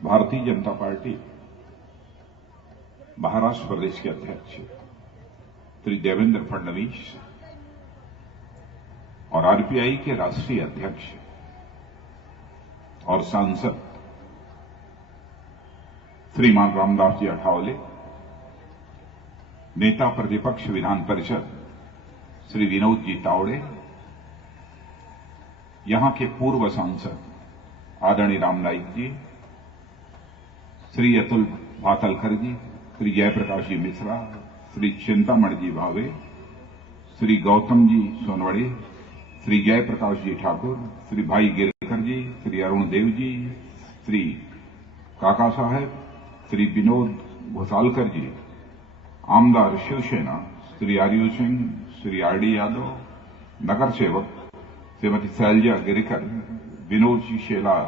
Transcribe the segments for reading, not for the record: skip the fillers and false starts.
Bharatiya Janata party Maharashtra प्रदेश के अध्यक्ष श्री देवेंद्र फडणवीस और आरपीआई के राष्ट्रीय अध्यक्ष और सांसद श्रीमान रामदास जी अठावले, नेता प्रतिपक्ष विधान परिषद श्री विनोद जी तावड़े, यहां के पूर्व सांसद आदरणीय राम नाईक जी, श्री अतुल भातलकर जी, श्री जयप्रकाश जी मिश्रा, श्री चिंतामणि जी भावे, श्री गौतम जी सोनवड़े, श्री जयप्रकाश जी ठाकुर, श्री भाई गिरकर जी, श्री अरुण देव जी, श्री काका साहेब, श्री विनोद घोसालकर जी, आमदार शिवसेना श्री आर्यू सिंह, श्री आरडी यादव, नगर सेवक श्रीमती शैलजा गिरिकर, विनोद जी शेलार,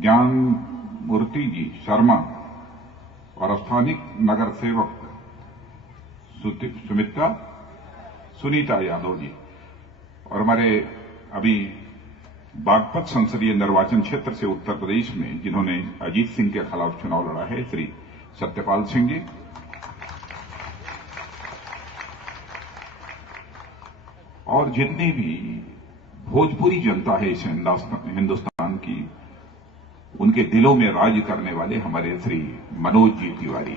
ज्ञान मूर्ति जी शर्मा और स्थानिक नगर सेवक सुनीता यादव जी, और हमारे अभी बागपत संसदीय निर्वाचन क्षेत्र से उत्तर प्रदेश में जिन्होंने अजीत सिंह के खिलाफ चुनाव लड़ा है, श्री सत्यपाल सिंह जी, और जितनी भी भोजपुरी जनता है इस हिंदुस्तान की, उनके दिलों में राज करने वाले हमारे श्री मनोज जी तिवारी,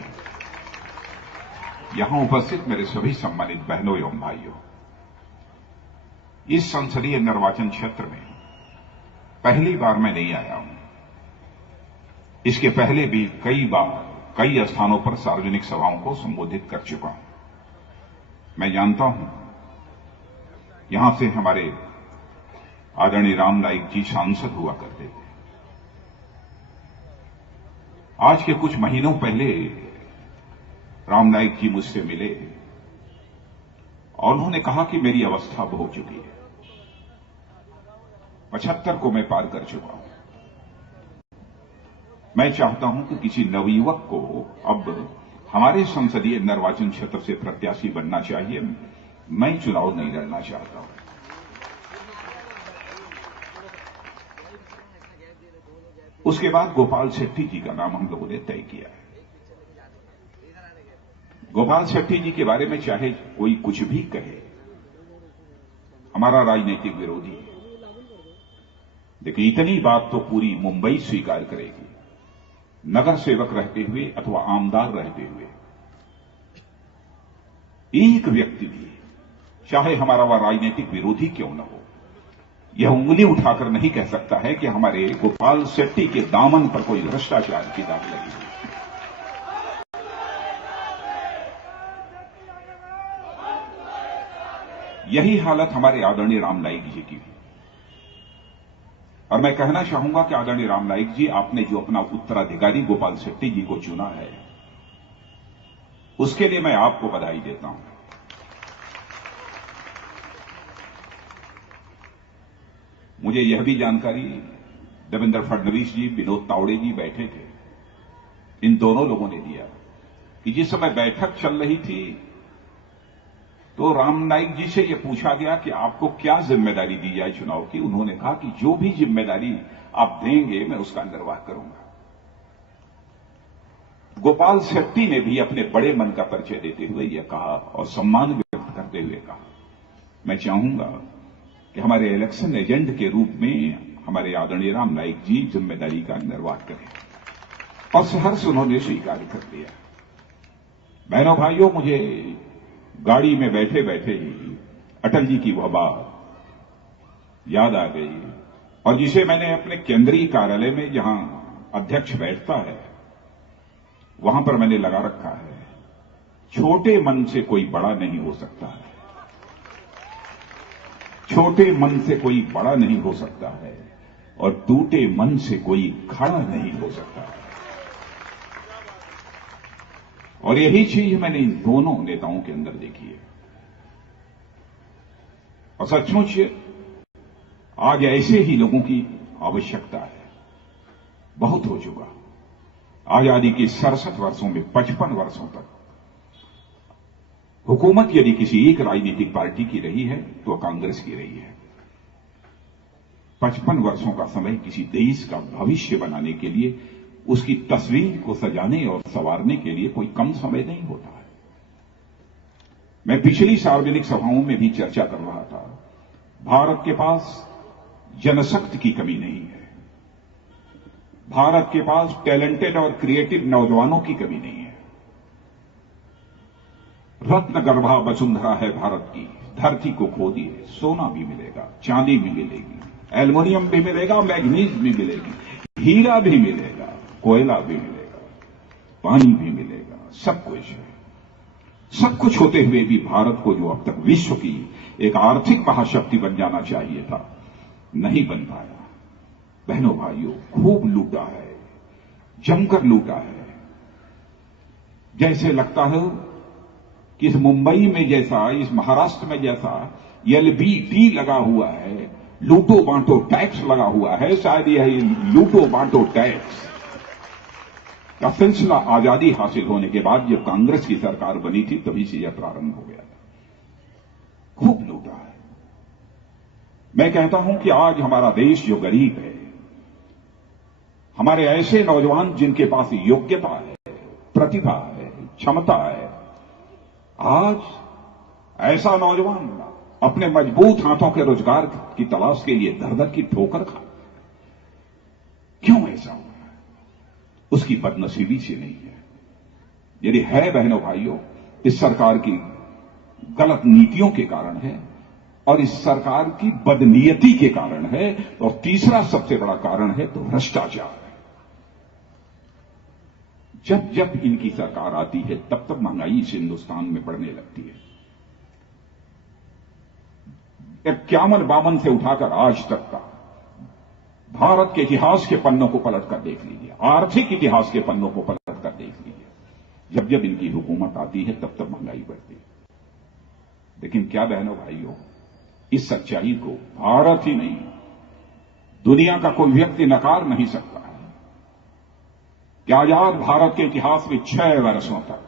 यहां उपस्थित मेरे सभी सम्मानित बहनों एवं भाइयों, इस संसदीय निर्वाचन क्षेत्र में पहली बार मैं नहीं आया हूं। इसके पहले भी कई बार कई स्थानों पर सार्वजनिक सभाओं को संबोधित कर चुका हूं। मैं जानता हूं यहां से हमारे आदरणीय राम नाईक जी सांसद हुआ करते थे। आज के कुछ महीनों पहले राम नाईक जी मुझसे मिले और उन्होंने कहा कि मेरी अवस्था हो चुकी है, 75 को मैं पार कर चुका हूं। मैं चाहता हूं कि किसी नवयुवक को अब हमारे संसदीय निर्वाचन क्षेत्र से प्रत्याशी बनना चाहिए। मैं चुनाव नहीं लड़ना चाहता हूं। उसके बाद गोपाल शेट्टी जी का नाम हम लोगों ने तय किया है। गोपाल शेट्टी जी के बारे में चाहे कोई कुछ भी कहे, हमारा राजनीतिक विरोधी है, लेकिन इतनी बात तो पूरी मुंबई स्वीकार करेगी, नगर सेवक रहते हुए अथवा आमदार रहते हुए एक व्यक्ति भी, चाहे हमारा वह राजनीतिक विरोधी क्यों न हो, यह उंगली उठाकर नहीं कह सकता है कि हमारे गोपाल शेट्टी के दामन पर कोई भ्रष्टाचार की दाग लगी है। यही हालत हमारे आदरणीय राम नाईक जी की है। और मैं कहना चाहूंगा कि आदरणीय राम नाईक जी, आपने जो अपना उत्तराधिकारी गोपाल शेट्टी जी को चुना है, उसके लिए मैं आपको बधाई देता हूं। मुझे यह भी जानकारी देवेंद्र फडणवीस जी, विनोद तावड़े जी बैठे थे, इन दोनों लोगों ने दिया कि जिस समय बैठक चल रही थी तो राम नाईक जी से यह पूछा गया कि आपको क्या जिम्मेदारी दी जाए चुनाव की। उन्होंने कहा कि जो भी जिम्मेदारी आप देंगे मैं उसका निर्वाह करूंगा। गोपाल शेट्टी ने भी अपने बड़े मन का परिचय देते हुए यह कहा और सम्मान व्यक्त करते हुए कहा, मैं चाहूंगा कि हमारे इलेक्शन एजेंट के रूप में हमारे आदरणीय राम नाईक जी जिम्मेदारी का निर्वाह करें, और सहर्ष उन्होंने स्वीकार कर लिया। बहनों भाइयों, मुझे गाड़ी में बैठे बैठे ही अटल जी की वह बात याद आ गई, और जिसे मैंने अपने केंद्रीय कार्यालय में जहां अध्यक्ष बैठता है वहां पर मैंने लगा रखा है, छोटे मन से कोई बड़ा नहीं हो सकता है, छोटे मन से कोई बड़ा नहीं हो सकता है, और टूटे मन से कोई खड़ा नहीं हो सकता है। और यही चीज मैंने इन दोनों नेताओं के अंदर देखी है। और सचमुच आज ऐसे ही लोगों की आवश्यकता है। बहुत हो चुका। आजादी के 67 वर्षों में 55 वर्षों तक हुकूमत यदि किसी एक राजनीतिक पार्टी की रही है तो कांग्रेस की रही है। 55 वर्षों का समय किसी देश का भविष्य बनाने के लिए उसकी तस्वीर को सजाने और संवारने के लिए कोई कम समय नहीं होता है। मैं पिछली सार्वजनिक सभाओं में भी चर्चा कर रहा था, भारत के पास जनशक्ति की कमी नहीं है, भारत के पास टैलेंटेड और क्रिएटिव नौजवानों की कमी नहीं है। रत्न गर्भा वसुंधरा है भारत की, धरती को खोदिए, सोना भी मिलेगा, चांदी भी मिलेगी, एल्युमिनियम भी मिलेगा, मैग्नीज भी मिलेगी, हीरा भी मिलेगा, कोयला भी मिलेगा, पानी भी मिलेगा, सब कुछ है। सब कुछ होते हुए भी भारत को जो अब तक विश्व की एक आर्थिक महाशक्ति बन जाना चाहिए था, नहीं बन पाया। बहनों भाइयों, खूब लूटा है, जमकर लूटा है। जैसे लगता है कि इस मुंबई में जैसा, इस महाराष्ट्र में जैसा LBT लगा हुआ है, लूटो बांटो टैक्स लगा हुआ है, शायद यह लूटो बांटो टैक्स का सिलसिला आजादी हासिल होने के बाद जब कांग्रेस की सरकार बनी थी तभी से यह प्रारंभ हो गया था। खूब लूटा है। मैं कहता हूं कि आज हमारा देश जो गरीब है, हमारे ऐसे नौजवान जिनके पास योग्यता है, प्रतिभा है, क्षमता है, आज ऐसा नौजवान अपने मजबूत हाथों के रोजगार की तलाश के लिए दर दर की ठोकर खा। क्यों ऐसा हुआ? उसकी बदनसीबी से नहीं है। यदि है बहनों भाइयों, इस सरकार की गलत नीतियों के कारण है और इस सरकार की बदनीयती के कारण है, और तीसरा सबसे बड़ा कारण है तो भ्रष्टाचार है। जब जब इनकी सरकार आती है तब तब महंगाई इस हिंदुस्तान में बढ़ने लगती है। 51-52 से उठाकर आज तक का भारत के इतिहास के पन्नों को पलट कर देख लीजिए, आर्थिक इतिहास के पन्नों को पलट कर देख लीजिए, जब जब इनकी हुकूमत आती है तब तब महंगाई बढ़ती है। लेकिन क्या बहनों भाइयों, इस सच्चाई को भारत ही नहीं, दुनिया का कोई व्यक्ति नकार नहीं सकता है कि आजाद भारत के इतिहास में 6 वर्षों तक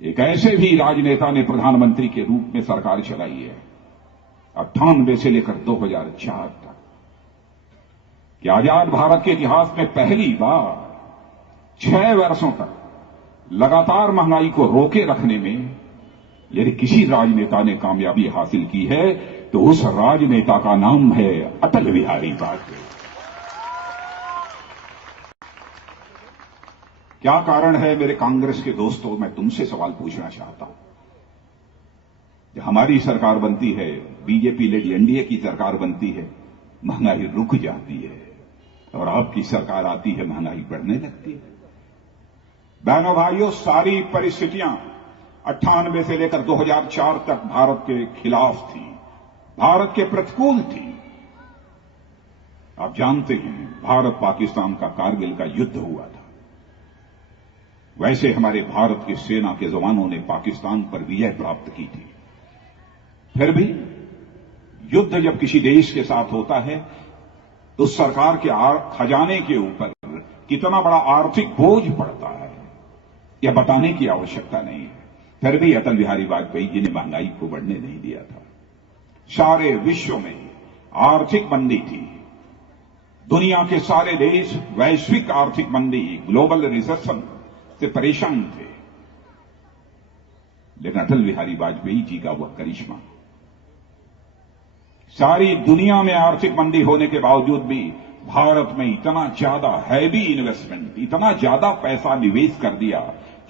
एक ऐसे भी राजनेता ने प्रधानमंत्री के रूप में सरकार चलाई है, 98 से लेकर 2004 तक, कि आजाद भारत के इतिहास में पहली बार 6 वर्षों तक लगातार महंगाई को रोके रखने में यदि किसी राजनेता ने कामयाबी हासिल की है तो उस राजनेता का नाम है अटल बिहारी वाजपेयी। क्या कारण है मेरे कांग्रेस के दोस्तों, मैं तुमसे सवाल पूछना चाहता हूं। जब हमारी सरकार बनती है, बीजेपी लेड एनडीए की सरकार बनती है, महंगाई रुक जाती है, और आपकी सरकार आती है, महंगाई बढ़ने लगती है। बहनों भाइयों, सारी परिस्थितियां 98 से लेकर 2004 तक भारत के खिलाफ थी, भारत के प्रतिकूल थी। आप जानते हैं, भारत पाकिस्तान का कारगिल का युद्ध हुआ था। वैसे हमारे भारत की सेना के जवानों ने पाकिस्तान पर विजय प्राप्त की थी। फिर भी युद्ध जब किसी देश के साथ होता है तो सरकार के खजाने के ऊपर कितना बड़ा आर्थिक बोझ पड़ता है, यह बताने की आवश्यकता नहीं है। फिर भी अटल बिहारी वाजपेयी जी ने महंगाई को बढ़ने नहीं दिया था। सारे विश्व में आर्थिक मंदी थी, दुनिया के सारे देश वैश्विक आर्थिक मंदी, ग्लोबल रिसेशन से परेशान थे, लेकिन अटल बिहारी वाजपेयी जी का वह करिश्मा, सारी दुनिया में आर्थिक मंदी होने के बावजूद भी भारत में इतना ज्यादा हैवी इन्वेस्टमेंट, इतना ज्यादा पैसा निवेश कर दिया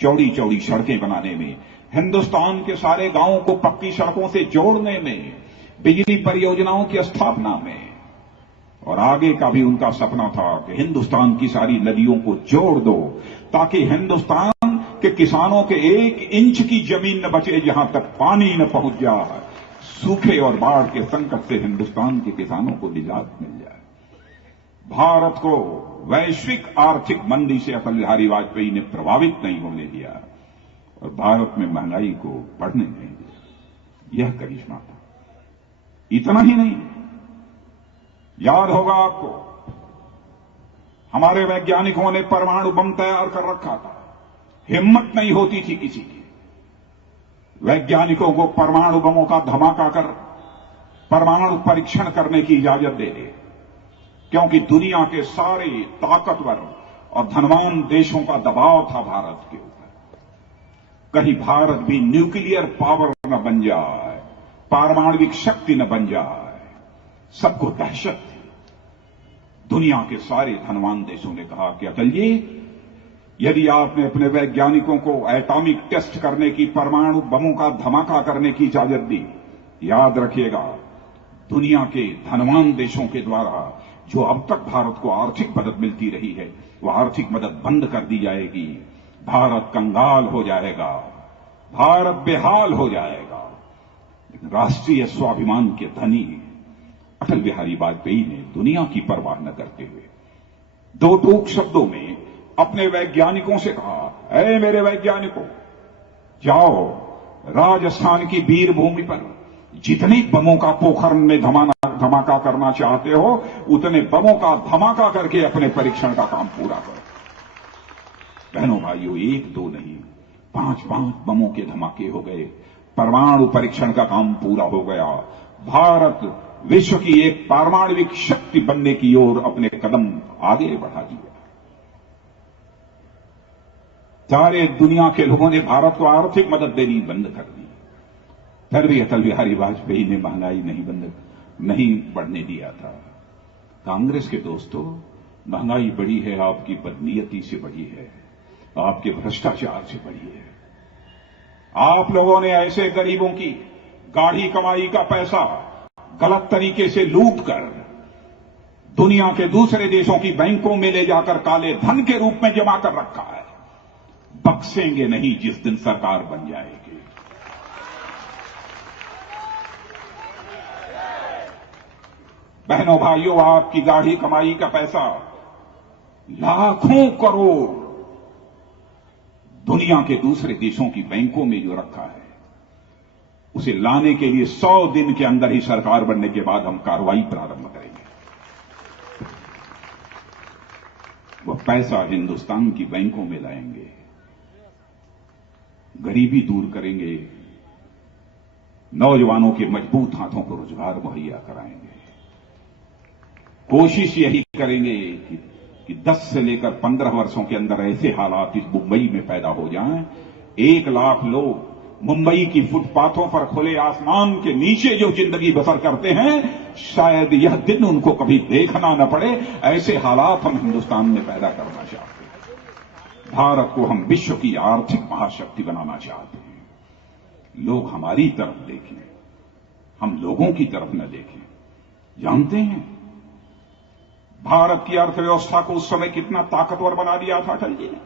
चौड़ी चौड़ी सड़कें बनाने में, हिंदुस्तान के सारे गांवों को पक्की सड़कों से जोड़ने में, बिजली परियोजनाओं की स्थापना में, और आगे का भी उनका सपना था कि हिंदुस्तान की सारी नदियों को जोड़ दो ताकि हिंदुस्तान के किसानों के 1 इंच की जमीन न बचे जहां तक पानी न पहुंच जाए, सूखे और बाढ़ के संकट से हिंदुस्तान के किसानों को निजात मिल जाए। भारत को वैश्विक आर्थिक मंदी से अटल बिहारी वाजपेयी ने प्रभावित नहीं होने दिया और भारत में महंगाई को बढ़ने नहीं दिया। यह करिश्मा था। इतना ही नहीं, याद होगा आपको, हमारे वैज्ञानिकों ने परमाणु बम तैयार कर रखा था, हिम्मत नहीं होती थी किसी की वैज्ञानिकों को परमाणु बमों का धमाका कर परमाणु परीक्षण करने की इजाजत दे दे, क्योंकि दुनिया के सारे ताकतवर और धनवान देशों का दबाव था भारत के ऊपर। कहीं भारत भी न्यूक्लियर पावर न बन जाए, पारमाणविक शक्ति न बन जाए। सबको दहशत थी। दुनिया के सारे धनवान देशों ने कहा कि अटल जी, यदि आपने अपने वैज्ञानिकों को एटॉमिक टेस्ट करने की, परमाणु बमों का धमाका करने की इजाजत दी, याद रखिएगा दुनिया के धनवान देशों के द्वारा जो अब तक भारत को आर्थिक मदद मिलती रही है, वो आर्थिक मदद बंद कर दी जाएगी। भारत कंगाल हो जाएगा, भारत बेहाल हो जाएगा। लेकिन राष्ट्रीय स्वाभिमान के धनी अटल बिहारी वाजपेयी ने दुनिया की परवाह न करते हुए दो टूक शब्दों में अपने वैज्ञानिकों से कहा, ऐ मेरे वैज्ञानिकों, जाओ राजस्थान की वीर भूमि पर जितने बमों का पोखरण में धमाका करना चाहते हो, उतने बमों का धमाका करके अपने परीक्षण का काम पूरा करो। बहनों भाइयों, एक दो नहीं, 5-5 बमों के धमाके हो गए। परमाणु परीक्षण का काम पूरा हो गया। भारत विश्व की एक पारमाणविक शक्ति बनने की ओर अपने कदम आगे बढ़ा दिए। सारे दुनिया के लोगों ने भारत को आर्थिक मदद देनी बंद कर दी। फिर भी अटल बिहारी वाजपेयी ने महंगाई नहीं बढ़ने दिया था। कांग्रेस के दोस्तों, महंगाई बढ़ी है आपकी बदनीयती से बढ़ी है, आपके भ्रष्टाचार से बढ़ी है। आप लोगों ने ऐसे गरीबों की गाढ़ी कमाई का पैसा गलत तरीके से लूट कर दुनिया के दूसरे देशों की बैंकों में ले जाकर काले धन के रूप में जमा कर रखा है। बख्शेंगे नहीं जिस दिन सरकार बन जाएगी। बहनों भाइयों, आपकी गाढ़ी कमाई का पैसा लाखों करोड़ दुनिया के दूसरे देशों की बैंकों में जो रखा है, उसे लाने के लिए 100 दिन के अंदर ही सरकार बनने के बाद हम कार्रवाई प्रारंभ करेंगे। वह पैसा हिंदुस्तान की बैंकों में लाएंगे, गरीबी दूर करेंगे, नौजवानों के मजबूत हाथों को रोजगार मुहैया कराएंगे। कोशिश यही करेंगे कि 10 से लेकर 15 वर्षों के अंदर ऐसे हालात इस मुंबई में पैदा हो जाएं, 1 लाख लोग मुंबई की फुटपाथों पर खुले आसमान के नीचे जो जिंदगी बसर करते हैं, शायद यह दिन उनको कभी देखना न पड़े। ऐसे हालात हम हिंदुस्तान में पैदा करना चाहते हैं। भारत को हम विश्व की आर्थिक महाशक्ति बनाना चाहते हैं। लोग हमारी तरफ देखें, हम लोगों की तरफ न देखें। जानते हैं भारत की अर्थव्यवस्था को उस समय कितना ताकतवर बना दिया था अटल जी ने?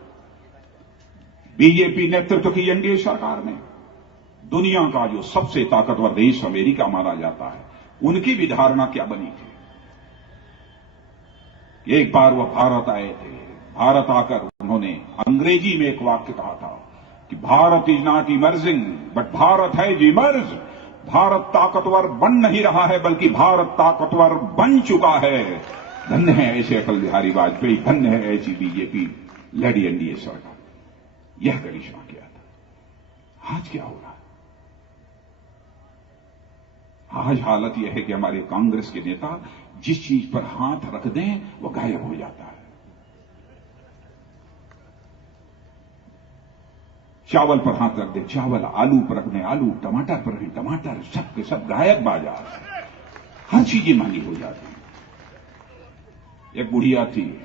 बीजेपी नेतृत्व की एनडीए सरकार ने दुनिया का जो सबसे ताकतवर देश अमेरिका माना जाता है, उनकी भी धारणा क्या बनी थी? एक बार वह भारत आए थे। भारत आकर उन्होंने अंग्रेजी में एक वाक्य कहा था कि Bharat is not emerging but Bharat has emerge. Bharat ताकतवर बन नहीं रहा है, बल्कि भारत ताकतवर बन चुका है। धन्य है ऐसे अटल बिहारी वाजपेयी, धन्य है ऐसी बीजेपी लड़ी एनडीए सरकार। यह करिश्मा किया था। आज क्या हो रहा है? आज हालत यह है कि हमारे कांग्रेस के नेता जिस चीज पर हाथ रख दें वो गायब हो जाता है। चावल पर हाथ रख दें चावल, आलू पर रख दें आलू, टमाटर पर रखें टमाटर, सब के सब गायब बाजार। हर चीजें महंगी हो जाती है। एक बुढ़िया थी,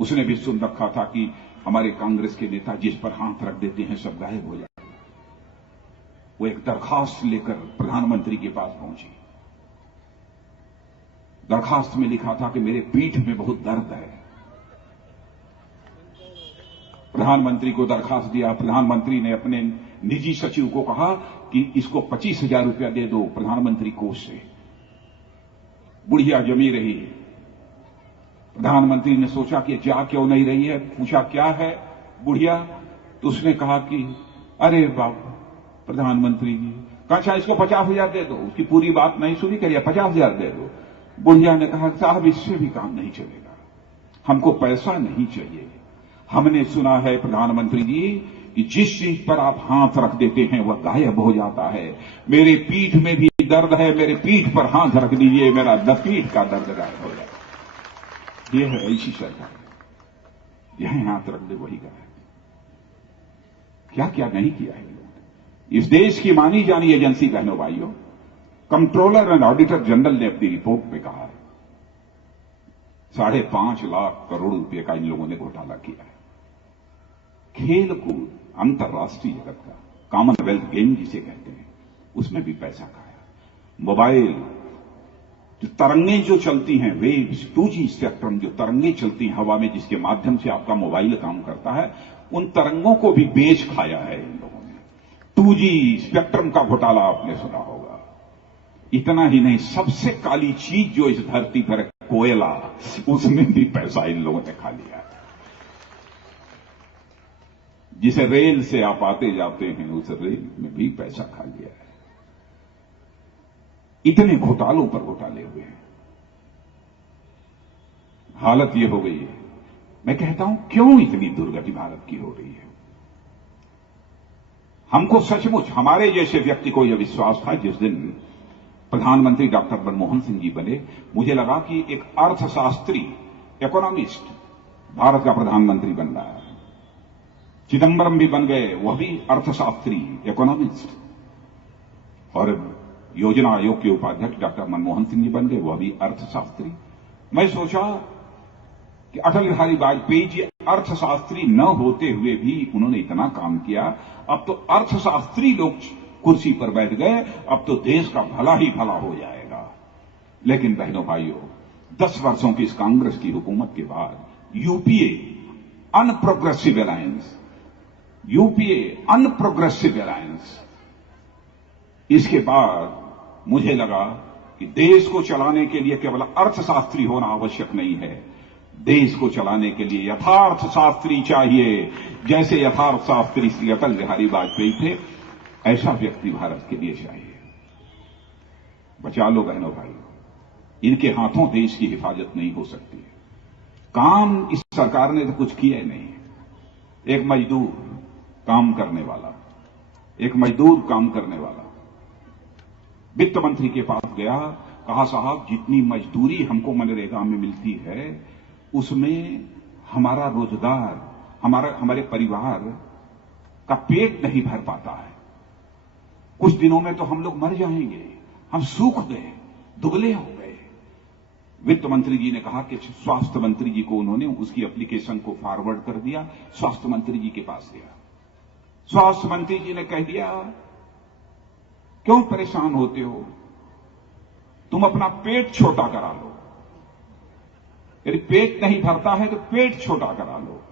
उसने भी सुन रखा था कि हमारे कांग्रेस के नेता जिस पर हाथ रख देते हैं सब गायब हो जाते हैं। वो एक दरखास्त लेकर प्रधानमंत्री के पास पहुंची। दरखास्त में लिखा था कि मेरे पीठ में बहुत दर्द है। प्रधानमंत्री को दरखास्त दिया। प्रधानमंत्री ने अपने निजी सचिव को कहा कि इसको 25,000 रुपया दे दो प्रधानमंत्री कोष से। बुढ़िया जमी रही। प्रधानमंत्री ने सोचा कि जा क्यों नहीं रही है, पूछा क्या है बुढ़िया, तो उसने कहा कि अरे बाबू प्रधानमंत्री जी, कहा इसको 50,000 दे दो। उसकी पूरी बात नहीं सुनी, करिए 50,000 दे दो। बुढ़िया ने कहा साहब इससे भी काम नहीं चलेगा, हमको पैसा नहीं चाहिए। हमने सुना है प्रधानमंत्री जी कि जिस चीज पर आप हाथ रख देते हैं वह गायब हो जाता है। मेरे पीठ में भी दर्द है, मेरे पीठ पर हाथ रख दीजिए, मेरा पीठ का दर्द गायब हो जाए। यह है ऐसी सरकार। यह हाथ रख दे वही गया। क्या क्या नहीं किया है लोगों ने। इस देश की मानी जानी एजेंसी बहनों भाइयों, कंट्रोलर एंड ऑडिटर जनरल ने अपनी रिपोर्ट में कहा है 5.5 लाख करोड़ रुपए का इन लोगों ने घोटाला किया है। खेल कूद अंतर्राष्ट्रीय जगत का कॉमनवेल्थ गेम जिसे कहते हैं उसमें भी पैसा खाया। मोबाइल जो तरंगें जो चलती हैं, वेव्स, 2G स्पेक्ट्रम जो तरंगें चलती हैं हवा में, जिसके माध्यम से आपका मोबाइल काम करता है, उन तरंगों को भी बेच खाया है इन लोगों ने। 2G स्पेक्ट्रम का घोटाला आपने सुना होगा। इतना ही नहीं, सबसे काली चीज जो इस धरती पर है, कोयला, उसमें भी पैसा इन लोगों ने खा लिया है। जिसे रेल से आप आते जाते हैं, उस रेल में भी पैसा खा लिया है। इतने घोटालों पर घोटाले हुए हैं। हालत यह हो गई है। मैं कहता हूं क्यों इतनी दुर्गति भारत की हो रही है। हमको सचमुच हमारे जैसे व्यक्ति को यह विश्वास था जिस दिन प्रधानमंत्री डॉक्टर मनमोहन सिंह जी बने, मुझे लगा कि एक अर्थशास्त्री, इकोनॉमिस्ट भारत का प्रधानमंत्री बन रहा है। चिदंबरम भी बन गए, वह भी अर्थशास्त्री, इकोनॉमिस्ट। और योजना आयोग के उपाध्यक्ष डॉक्टर मनमोहन सिंह जी बन गए, वह भी अर्थशास्त्री। मैं सोचा कि अटल बिहारी वाजपेयी जी अर्थशास्त्री न होते हुए भी उन्होंने इतना काम किया। अब तो अर्थशास्त्री लोग कुर्सी पर बैठ गए, अब तो देश का भला ही भला हो जाएगा। लेकिन बहनों भाइयों, 10 वर्षों की इस कांग्रेस की हुकूमत के बाद यूपीए अनप्रोग्रेसिव अलायंस, इसके बाद मुझे लगा कि देश को चलाने के लिए केवल अर्थशास्त्री होना आवश्यक नहीं है, देश को चलाने के लिए यथार्थशास्त्री चाहिए। जैसे यथार्थशास्त्री श्री अटल बिहारी वाजपेयी थे, ऐसा व्यक्ति भारत के लिए चाहिए। बचा लो बहनों भाइयों, इनके हाथों देश की हिफाजत नहीं हो सकती। काम इस सरकार ने तो कुछ किया ही नहीं। एक मजदूर काम करने वाला वित्त मंत्री के पास गया, कहा साहब जितनी मजदूरी हमको मनरेगा में मिलती है उसमें हमारा रोजगार, हमारे परिवार का पेट नहीं भर पाता है। कुछ दिनों में तो हम लोग मर जाएंगे, हम सूख गए, दुबले हो गए। वित्त मंत्री जी ने कहा कि स्वास्थ्य मंत्री जी को उन्होंने उसकी एप्लीकेशन को फॉरवर्ड कर दिया। स्वास्थ्य मंत्री जी के पास गया, स्वास्थ्य मंत्री जी ने कह दिया क्यों परेशान होते हो, तुम अपना पेट छोटा करा लो। यदि पेट नहीं भरता है तो पेट छोटा करा लो,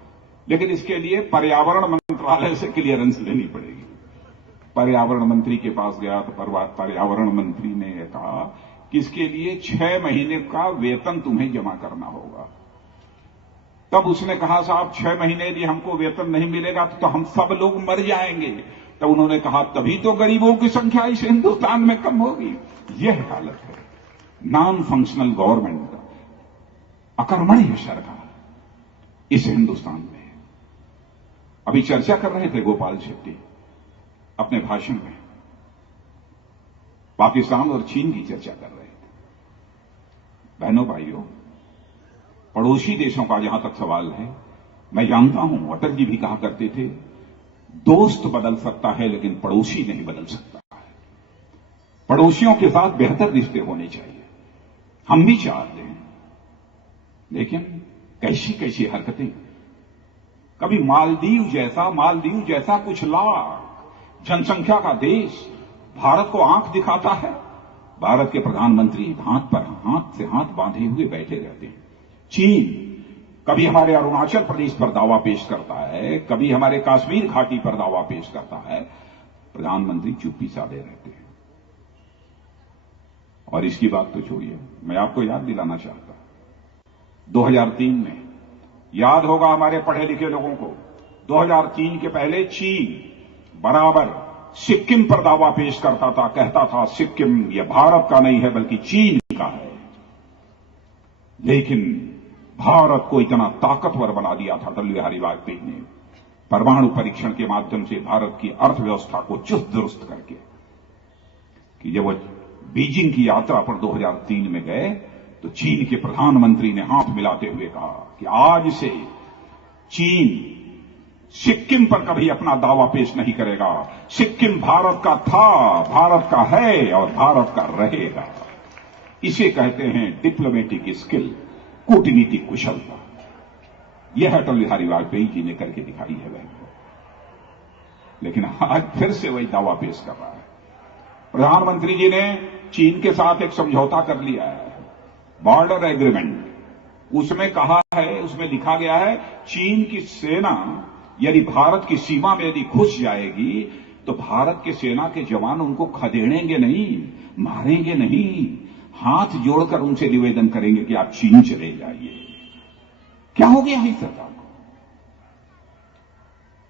लेकिन इसके लिए पर्यावरण मंत्रालय से क्लियरेंस लेनी पड़ेगी। पर्यावरण मंत्री के पास गया तो पर्यावरण मंत्री ने कहा कि इसके लिए 6 महीने का वेतन तुम्हें जमा करना होगा। तब उसने कहा साहब 6 महीने यदि हमको वेतन नहीं मिलेगा तो हम सब लोग मर जाएंगे। तब उन्होंने कहा तभी तो गरीबों की संख्या इस हिंदुस्तान में कम होगी। यह हालत है नॉन फंक्शनल गवर्नमेंट, अकर्मण्य सरकार इस हिंदुस्तान में। अभी चर्चा कर रहे थे गोपाल शेट्टी अपने भाषण में, पाकिस्तान और चीन की चर्चा कर रहे थे। बहनों भाइयों, पड़ोसी देशों का जहां तक सवाल है, मैं जानता हूं अटल जी भी कहा करते थे दोस्त बदल सकता है लेकिन पड़ोसी नहीं बदल सकता है। पड़ोसियों के साथ बेहतर रिश्ते होने चाहिए, हम भी चाहते हैं, लेकिन कैसी कैसी हरकतें। कभी मालदीव जैसा कुछ लाख जनसंख्या का देश भारत को आंख दिखाता है। भारत के प्रधानमंत्री हाथ से हाथ बांधे हुए बैठे रहते हैं। चीन कभी हमारे अरुणाचल प्रदेश पर दावा पेश करता है, कभी हमारे कश्मीर घाटी पर दावा पेश करता है, प्रधानमंत्री चुप्पी साधे रहते हैं। और इसकी बात तो छोड़िए, मैं आपको याद दिलाना चाहता हूं 2003 में, याद होगा हमारे पढ़े लिखे लोगों को, 2003 के पहले चीन बराबर सिक्किम पर दावा पेश करता था, कहता था सिक्किम यह भारत का नहीं है बल्कि चीन का है। लेकिन भारत को इतना ताकतवर बना दिया था अटल बिहारी वाजपेयी ने, परमाणु परीक्षण के माध्यम से भारत की अर्थव्यवस्था को चुस्त दुरुस्त करके, कि जब वो बीजिंग की यात्रा पर 2003 में गए तो चीन के प्रधानमंत्री ने हाथ मिलाते हुए कहा कि आज से चीन सिक्किम पर कभी अपना दावा पेश नहीं करेगा। सिक्किम भारत का था, भारत का है और भारत का रहेगा। इसे कहते हैं डिप्लोमेटिक स्किल, कूटनीतिक कुशलता। यह अटल बिहारी वाजपेयी जी ने करके दिखाई है बहनों। लेकिन आज फिर से वही दावा पेश कर रहा है। प्रधानमंत्री जी ने चीन के साथ एक समझौता कर लिया है, बॉर्डर एग्रीमेंट। उसमें कहा है, उसमें लिखा गया है, चीन की सेना यदि भारत की सीमा में यदि घुस जाएगी तो भारत के सेना के जवान उनको खदेड़ेंगे नहीं, मारेंगे नहीं, हाथ जोड़कर उनसे निवेदन करेंगे कि आप चीन चले जाइए। क्या हो गया है सरकार को?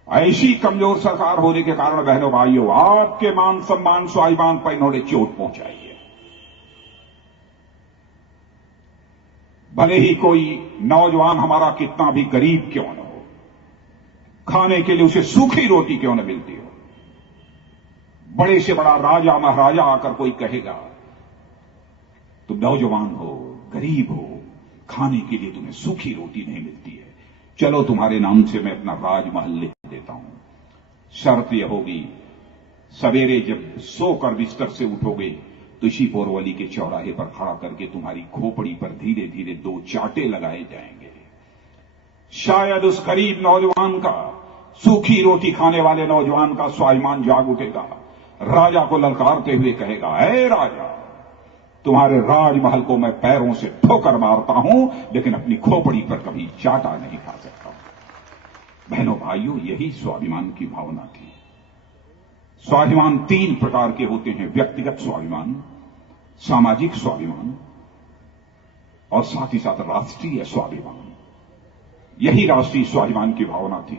ऐसी कमजोर सरकार होने के कारण बहनों भाइयों, आपके मान सम्मान स्वाभिमान पर इन्होंने चोट पहुंचाई है। भले ही कोई नौजवान हमारा कितना भी गरीब क्यों न हो, खाने के लिए उसे सूखी रोटी क्यों न मिलती हो, बड़े से बड़ा राजा महाराजा आकर कोई कहेगा तुम नौजवान हो, गरीब हो, खाने के लिए तुम्हें सूखी रोटी नहीं मिलती है, चलो तुम्हारे नाम से मैं अपना राजमहल लिख देता हूं। शर्त यह होगी, सवेरे जब सोकर बिस्तर से उठोगे तो इसी बोरवली के चौराहे पर खड़ा करके तुम्हारी खोपड़ी पर धीरे धीरे 2 चांटे लगाए जाएंगे। शायद उस गरीब नौजवान का, सूखी रोटी खाने वाले नौजवान का स्वाभिमान जाग उठेगा, राजा को ललकारते हुए कहेगा, ऐ राजा, तुम्हारे राजमहल को मैं पैरों से ठोकर मारता हूं, लेकिन अपनी खोपड़ी पर कभी चाटा नहीं खा सकता। बहनों भाइयों, यही स्वाभिमान की भावना थी। स्वाभिमान 3 प्रकार के होते हैं, व्यक्तिगत स्वाभिमान, सामाजिक स्वाभिमान और साथ ही साथ राष्ट्रीय स्वाभिमान। यही राष्ट्रीय स्वाभिमान की भावना थी।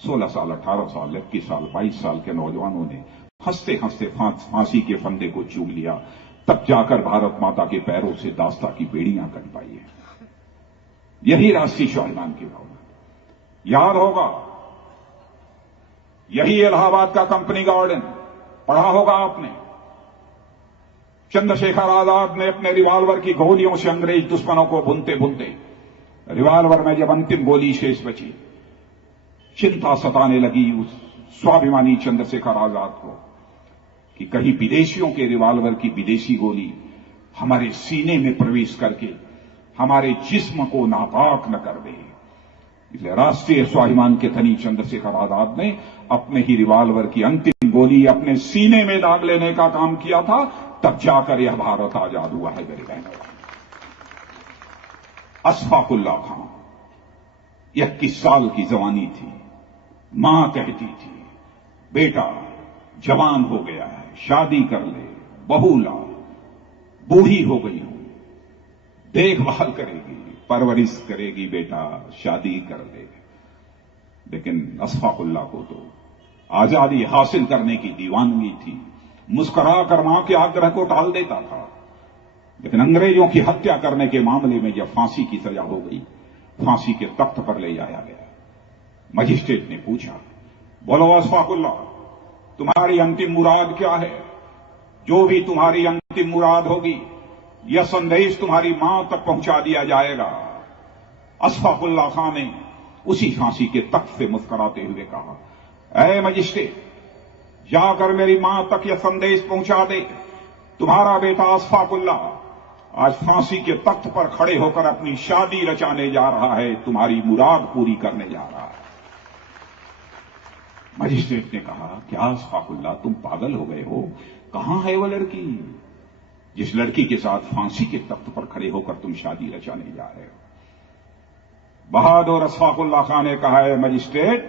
16 साल, 18 साल, 21 साल, 22 साल के नौजवानों ने हंसते हंसते फांसी के फंदे को चूम लिया, तब जाकर भारत माता के पैरों से दास्ता की बेड़ियां कट पाई है। यही राष्ट्रीय स्वाभिमान की भावना। याद होगा, यही इलाहाबाद का कंपनी गार्डन पढ़ा होगा आपने। चंद्रशेखर आजाद ने अपने रिवॉल्वर की गोलियों से अंग्रेज दुश्मनों को भुनते भुनते, रिवॉल्वर में जब अंतिम गोली शेष बची, चिंता सताने लगी उस स्वाभिमानी चंद्रशेखर आजाद को कि कहीं विदेशियों के रिवॉल्वर की विदेशी गोली हमारे सीने में प्रवेश करके हमारे जिस्म को नापाक न कर दे। इसलिए राष्ट्रीय स्वाभिमान के धनी चंद्रशेखर आजाद ने अपने ही रिवॉल्वर की अंतिम गोली अपने सीने में दाग लेने का काम किया था, तब जाकर यह भारत आजाद हुआ है मेरे बहनों। अशफाकुल्लाह खां 21 साल की जवानी थी। मां कहती थी, बेटा जवान हो गया है, शादी कर ले, बहू ला, बूढ़ी हो गई हूं, देखभाल करेगी, परवरिश करेगी, बेटा शादी कर ले। लेकिन अशफाकुल्लाह को तो आजादी हासिल करने की दीवानगी थी। मुस्कुरा कर मां के आग्रह को टाल देता था। लेकिन अंग्रेजों की हत्या करने के मामले में जब फांसी की सजा हो गई, फांसी के तख्त पर ले जाया गया, मजिस्ट्रेट ने पूछा, बोलो अशफाकुल्लाह, तुम्हारी अंतिम मुराद क्या है? जो भी तुम्हारी अंतिम मुराद होगी, यह संदेश तुम्हारी मां तक पहुंचा दिया जाएगा। अशफाकुल्लाह खां ने उसी फांसी के तख्त से मुस्कुराते हुए कहा, ऐ मजिस्ट्रेट, जाकर मेरी मां तक यह संदेश पहुंचा दे, तुम्हारा बेटा अशफाकुल्लाह आज फांसी के तख्त पर खड़े होकर अपनी शादी रचाने जा रहा है, तुम्हारी मुराद पूरी करने जा रहा है। मजिस्ट्रेट ने कहा, क्या अशफाकुल्लाह तुम पागल हो गए हो? कहां है वो लड़की जिस लड़की के साथ फांसी के तख्त पर खड़े होकर तुम शादी रचाने जा रहे हो? बहादुर अशफाकुल्लाह खां ने कहा, है मजिस्ट्रेट,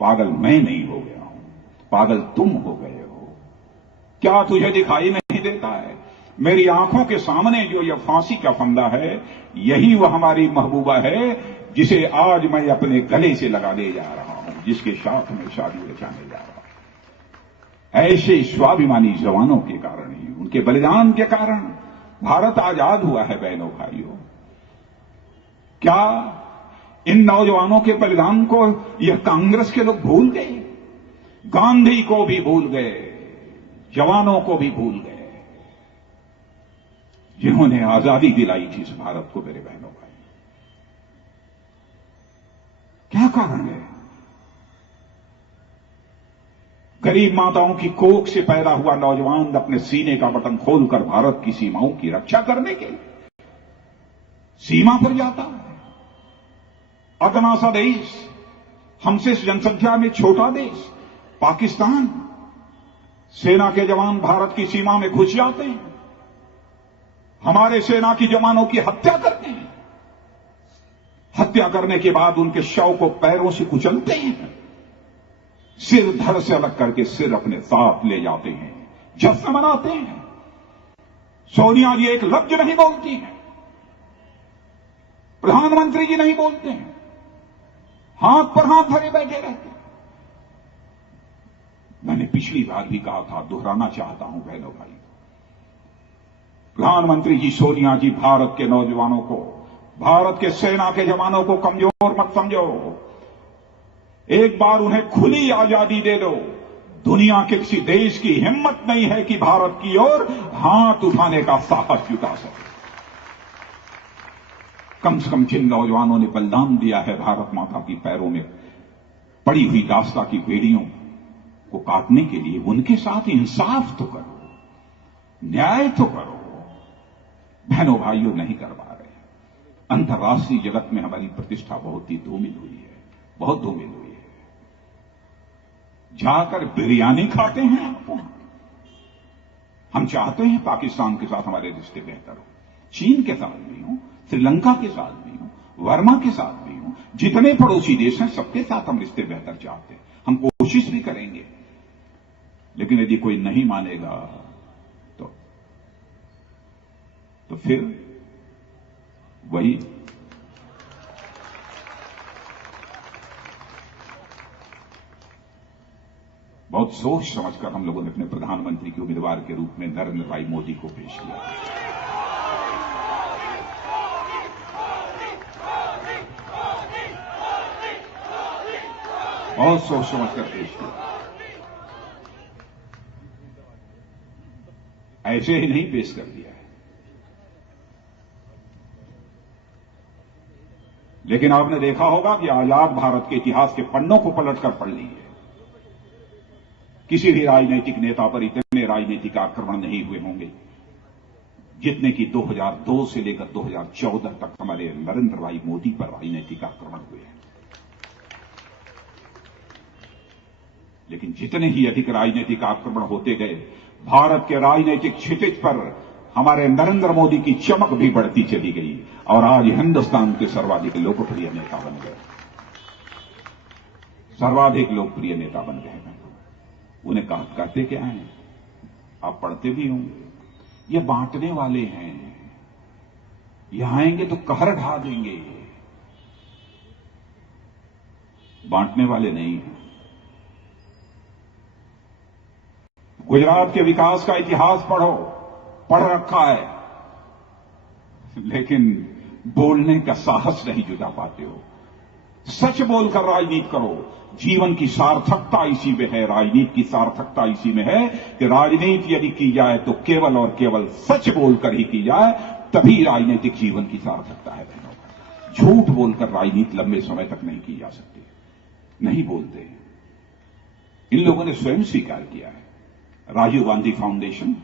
पागल मैं नहीं हो गया हूं, पागल तुम हो गए हो। क्या तुझे दिखाई नहीं देता है? मेरी आंखों के सामने जो यह फांसी का फंदा है, यही वह हमारी महबूबा है जिसे आज मैं अपने गले से लगाने जा रहा हूं, जिसके साथ मैं शादी रचाने जा रहा हूं। ऐसे स्वाभिमानी जवानों के कारण ही, उनके बलिदान के कारण भारत आजाद हुआ है बहनों भाइयों। क्या इन नौजवानों के बलिदान को यह कांग्रेस के लोग भूल गए? गांधी को भी भूल गए, जवानों को भी भूल गए, जिन्होंने आजादी दिलाई थी इस भारत को मेरे बहनों भाई। क्या कारण है? गरीब माताओं की कोख से पैदा हुआ नौजवान अपने सीने का बटन खोलकर भारत की सीमाओं की रक्षा करने के लिए सीमा पर जाता है। अदना सा देश, हमसे जनसंख्या में छोटा देश पाकिस्तान, सेना के जवान भारत की सीमा में घुस जाते हैं, हमारे सेना की जवानों की हत्या करते हैं। हत्या करने के बाद उनके शव को पैरों से कुचलते हैं, सिर धड़ से अलग करके सिर अपने साथ ले जाते हैं, जश्न मनाते हैं। सोनिया जी एक लफ्ज नहीं बोलती हैं, प्रधानमंत्री जी नहीं बोलते हैं, हाथ पर हाथ धरे बैठे रहते हैं। मैंने पिछली बार भी कहा था, दोहराना चाहता हूं बहनों भाई, प्रधानमंत्री जी, सोनिया जी, भारत के नौजवानों को, भारत के सेना के जवानों को कमजोर मत समझो। एक बार उन्हें खुली आजादी दे दो। दुनिया के किसी देश की हिम्मत नहीं है कि भारत की ओर हाथ उठाने का साहस जुटा सके। कम से कम जिन नौजवानों ने बलिदान दिया है भारत माता की पैरों में पड़ी हुई दास्ता की बेड़ियों को काटने के लिए, उनके साथ इंसाफ तो करो, न्याय तो करो। बहनों भाइयों, नहीं कर पा रहे। अंतर्राष्ट्रीय जगत में हमारी प्रतिष्ठा बहुत ही धूमिल हुई है, बहुत धूमिल हुई है। जाकर बिरयानी खाते हैं आप। हम चाहते हैं पाकिस्तान के साथ हमारे रिश्ते बेहतर हो, चीन के साथ भी हो, श्रीलंका के साथ भी हो, वर्मा के साथ भी हो, जितने पड़ोसी देश हैं सबके साथ हम रिश्ते बेहतर चाहते हैं। हम कोशिश भी करेंगे, लेकिन यदि कोई नहीं मानेगा तो फिर वही बहुत सोच समझकर हम लोगों ने अपने प्रधानमंत्री के उम्मीदवार के रूप में नरेंद्र भाई मोदी को पेश किया। बहुत सोच समझकर पेश किया, ऐसे ही नहीं पेश कर दिया है। लेकिन आपने देखा होगा कि आजाद भारत के इतिहास के पन्नों को पलटकर पढ़ लीजिए, किसी भी राजनीतिक नेता पर इतने राजनीतिक आक्रमण नहीं हुए होंगे जितने कि 2002 से लेकर 2014 तक हमारे नरेंद्र भाई मोदी पर राजनीतिक आक्रमण हुए हैं। लेकिन जितने ही अधिक राजनीतिक आक्रमण होते गए, भारत के राजनीतिक क्षितिज पर हमारे नरेंद्र मोदी की चमक भी बढ़ती चली गई और आज हिंदुस्तान के सर्वाधिक लोकप्रिय नेता बन गए, सर्वाधिक लोकप्रिय नेता बन गए। उन्हें कहते क्या हैं, आप पढ़ते भी होंगे, ये बांटने वाले हैं, ये आएंगे तो कहर ढा देंगे, बांटने वाले नहीं हैं। गुजरात के विकास का इतिहास पढ़ो, पढ़ रखा है, लेकिन बोलने का साहस नहीं जुटा पाते हो। सच बोलकर राजनीति करो। जीवन की सार्थकता इसी में है, राजनीति की सार्थकता इसी में है कि राजनीति यदि की जाए तो केवल और केवल सच बोलकर ही की जाए, तभी राजनीतिक जीवन की सार्थकता है बहनों। झूठ बोलकर राजनीति लंबे समय तक नहीं की जा सकती, नहीं बोलते। इन लोगों ने स्वयं स्वीकार किया है। राजीव गांधी फाउंडेशन,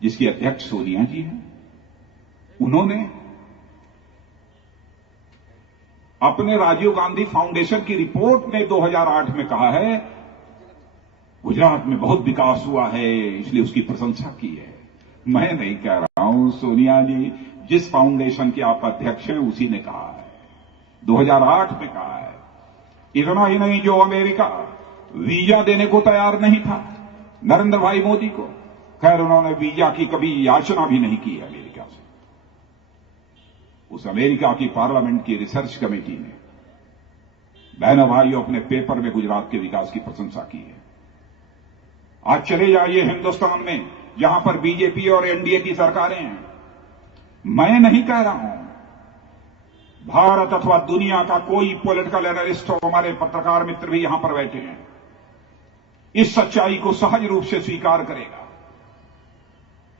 जिसकी अध्यक्ष सोनिया जी हैं, उन्होंने अपने राजीव गांधी फाउंडेशन की रिपोर्ट में 2008 में कहा है गुजरात में बहुत विकास हुआ है, इसलिए उसकी प्रशंसा की है। मैं नहीं कह रहा हूं, सोनिया जी जिस फाउंडेशन के आप अध्यक्ष हैं उसी ने कहा है, 2008 में कहा है। इतना ही नहीं, जो अमेरिका वीजा देने को तैयार नहीं था नरेंद्र भाई मोदी को, खैर उन्होंने वीजा की कभी याचना भी नहीं की अमेरिका से। उस अमेरिका की पार्लियामेंट की रिसर्च कमेटी ने बहनों भाइयों अपने पेपर में गुजरात के विकास की प्रशंसा की है। आज चले जाइए हिंदुस्तान में, जहां पर बीजेपी और एनडीए की सरकारें हैं। मैं नहीं कह रहा हूं, भारत अथवा दुनिया का कोई पॉलिटिकल एनालिस्ट हो, हमारे पत्रकार मित्र भी यहां पर बैठे हैं, इस सच्चाई को सहज रूप से स्वीकार करेगा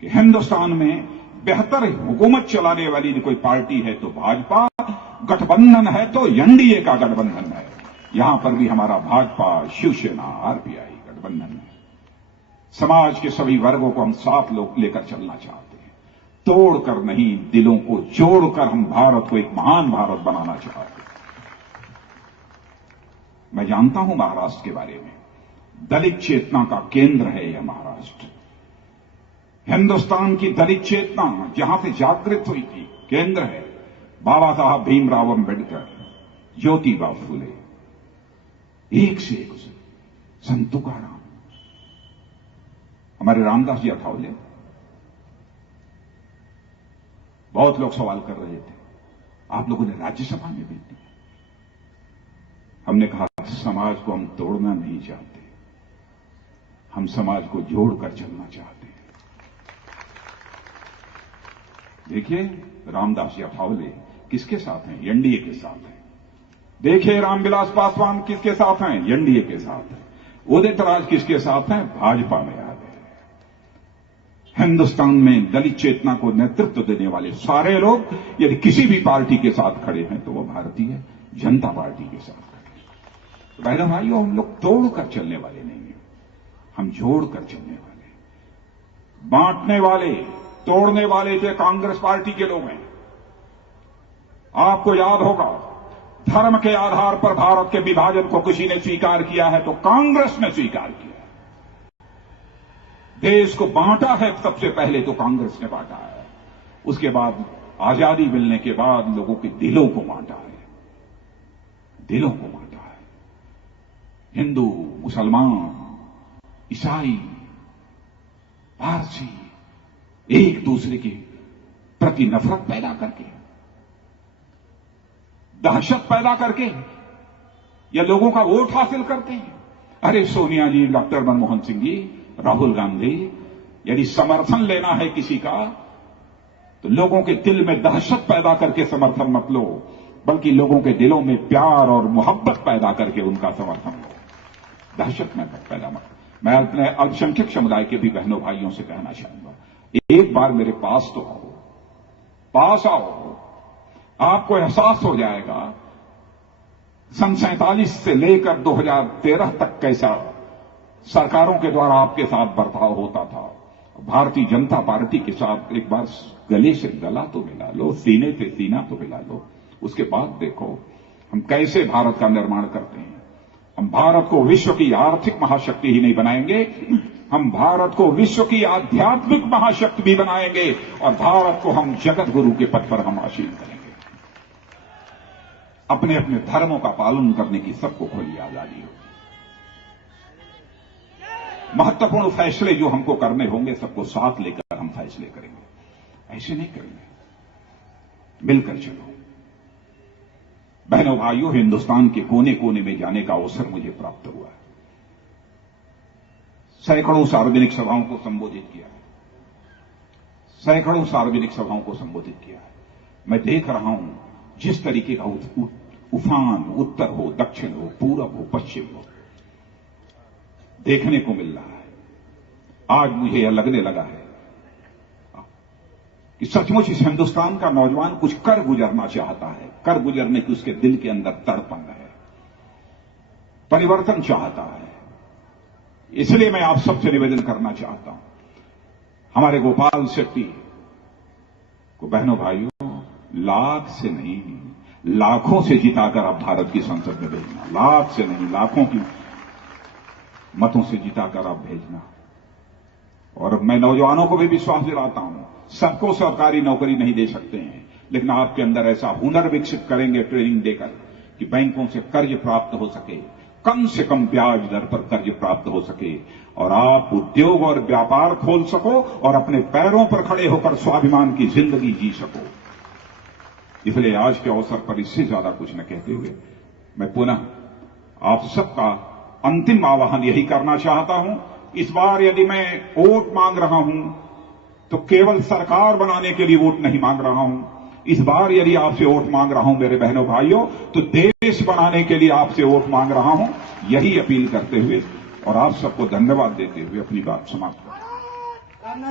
कि हिंदुस्तान में बेहतर हुकूमत चलाने वाली कोई पार्टी है तो भाजपा, गठबंधन है तो एनडीए का गठबंधन है। यहां पर भी हमारा भाजपा, शिवसेना, आरपीआई गठबंधन है। समाज के सभी वर्गों को हम साथ लेकर चलना चाहते हैं, तोड़कर नहीं, दिलों को जोड़कर हम भारत को एक महान भारत बनाना चाहते हैं। मैं जानता हूं महाराष्ट्र के बारे में, दलित चेतना का केंद्र है यह महाराष्ट्र। हिंदुस्तान की दलित चेतना जहां से जागृत हुई थी, केंद्र है। बाबा साहब भीमराव अंबेडकर, ज्योतिबा फुले, एक से एक संत तुकाराम, हमारे रामदास जी अठावले। बहुत लोग सवाल कर रहे थे, आप लोगों ने राज्यसभा में भी दिया। हमने कहा समाज को हम तोड़ना नहीं चाहते, हम समाज को जोड़कर चलना चाहते हैं। देखिए रामदास जी अठावले किसके साथ हैं? एनडीए के साथ हैं। देखिए रामविलास पासवान किसके साथ हैं? एनडीए के साथ हैं। उदित राज किसके साथ हैं? भाजपा में आ गए। हिंदुस्तान में दलित चेतना को नेतृत्व देने वाले सारे लोग यदि किसी भी पार्टी के साथ खड़े हैं तो वो भारतीय जनता पार्टी के साथ खड़े हैं। तो बहनों भाइयों, हम लोग तोड़कर चलने वाले नहीं हैं, हम जोड़कर चलने वाले। बांटने वाले, तोड़ने वाले थे कांग्रेस पार्टी के लोग हैं। आपको याद होगा, धर्म के आधार पर भारत के विभाजन को किसी ने स्वीकार किया है तो कांग्रेस ने स्वीकार किया। देश को बांटा है सबसे पहले तो कांग्रेस ने बांटा है, उसके बाद आजादी मिलने के बाद लोगों के दिलों को बांटा है, दिलों को बांटा है। हिंदू, मुसलमान, ईसाई, पारसी एक दूसरे के प्रति नफरत पैदा करके, दहशत पैदा करके या लोगों का वोट हासिल करते हैं। अरे सोनिया जी, डॉक्टर मनमोहन सिंह जी, राहुल गांधी, यदि समर्थन लेना है किसी का तो लोगों के दिल में दहशत पैदा करके समर्थन मत लो, बल्कि लोगों के दिलों में प्यार और मोहब्बत पैदा करके उनका समर्थन लो, दहशत में पैदा मत। मैं अपने अल्पसंख्यक समुदाय के भी बहनों भाइयों से कहना चाहूंगा, एक बार मेरे पास तो आओ, पास आओ, आपको एहसास हो जाएगा सन 47 से लेकर 2013 तक कैसा सरकारों के द्वारा आपके साथ बर्ताव होता था। भारतीय जनता पार्टी के साथ एक बार गले से गला तो मिला लो, सीने से सीना तो मिला लो, उसके बाद देखो हम कैसे भारत का निर्माण करते हैं। हम भारत को विश्व की आर्थिक महाशक्ति ही नहीं बनाएंगे, हम भारत को विश्व की आध्यात्मिक महाशक्ति भी बनाएंगे और भारत को हम जगत गुरु के पद पर हम आसीन करेंगे। अपने अपने धर्मों का पालन करने की सबको खुली आजादी होगी। महत्वपूर्ण फैसले जो हमको करने होंगे सबको साथ लेकर हम फैसले करेंगे, ऐसे नहीं करेंगे, मिलकर चलो। बहनों भाइयों, हिंदुस्तान के कोने कोने में जाने का अवसर मुझे प्राप्त हुआ है। सैकड़ों सार्वजनिक सभाओं को संबोधित किया है, सैकड़ों सार्वजनिक सभाओं को संबोधित किया है। मैं देख रहा हूं जिस तरीके का उफान उत्तर हो, दक्षिण हो, पूरब हो, पश्चिम हो, देखने को मिल रहा है। आज मुझे यह लगने लगा है कि सचमुच इस हिंदुस्तान का नौजवान कुछ कर गुजरना चाहता है, कर गुजरने की उसके दिल के अंदर तड़पन है, परिवर्तन चाहता है। इसलिए मैं आप सबसे निवेदन करना चाहता हूं, हमारे गोपाल शेट्टी को बहनों भाइयों लाख से नहीं लाखों से जिताकर आप भारत की संसद में भेजना, लाख से नहीं लाखों की मतों से जिताकर आप भेजना। और मैं नौजवानों को भी विश्वास दिलाता हूं, सबको सरकारी नौकरी नहीं दे सकते हैं, लेकिन आपके अंदर ऐसा हुनर विकसित करेंगे ट्रेनिंग देकर कि बैंकों से कर्ज प्राप्त हो सके, कम से कम ब्याज दर पर कर्ज प्राप्त हो सके और आप उद्योग और व्यापार खोल सको और अपने पैरों पर खड़े होकर स्वाभिमान की जिंदगी जी सको। इसलिए आज के अवसर पर इससे ज्यादा कुछ न कहते हुए मैं पुनः आप सबका अंतिम आह्वान यही करना चाहता हूं। इस बार यदि मैं वोट मांग रहा हूं तो केवल सरकार बनाने के लिए वोट नहीं मांग रहा हूं। इस बार यदि आपसे वोट मांग रहा हूं मेरे बहनों भाइयों, तो देश बनाने के लिए आपसे वोट मांग रहा हूं। यही अपील करते हुए और आप सबको धन्यवाद देते हुए अपनी बात समाप्त करता हूं।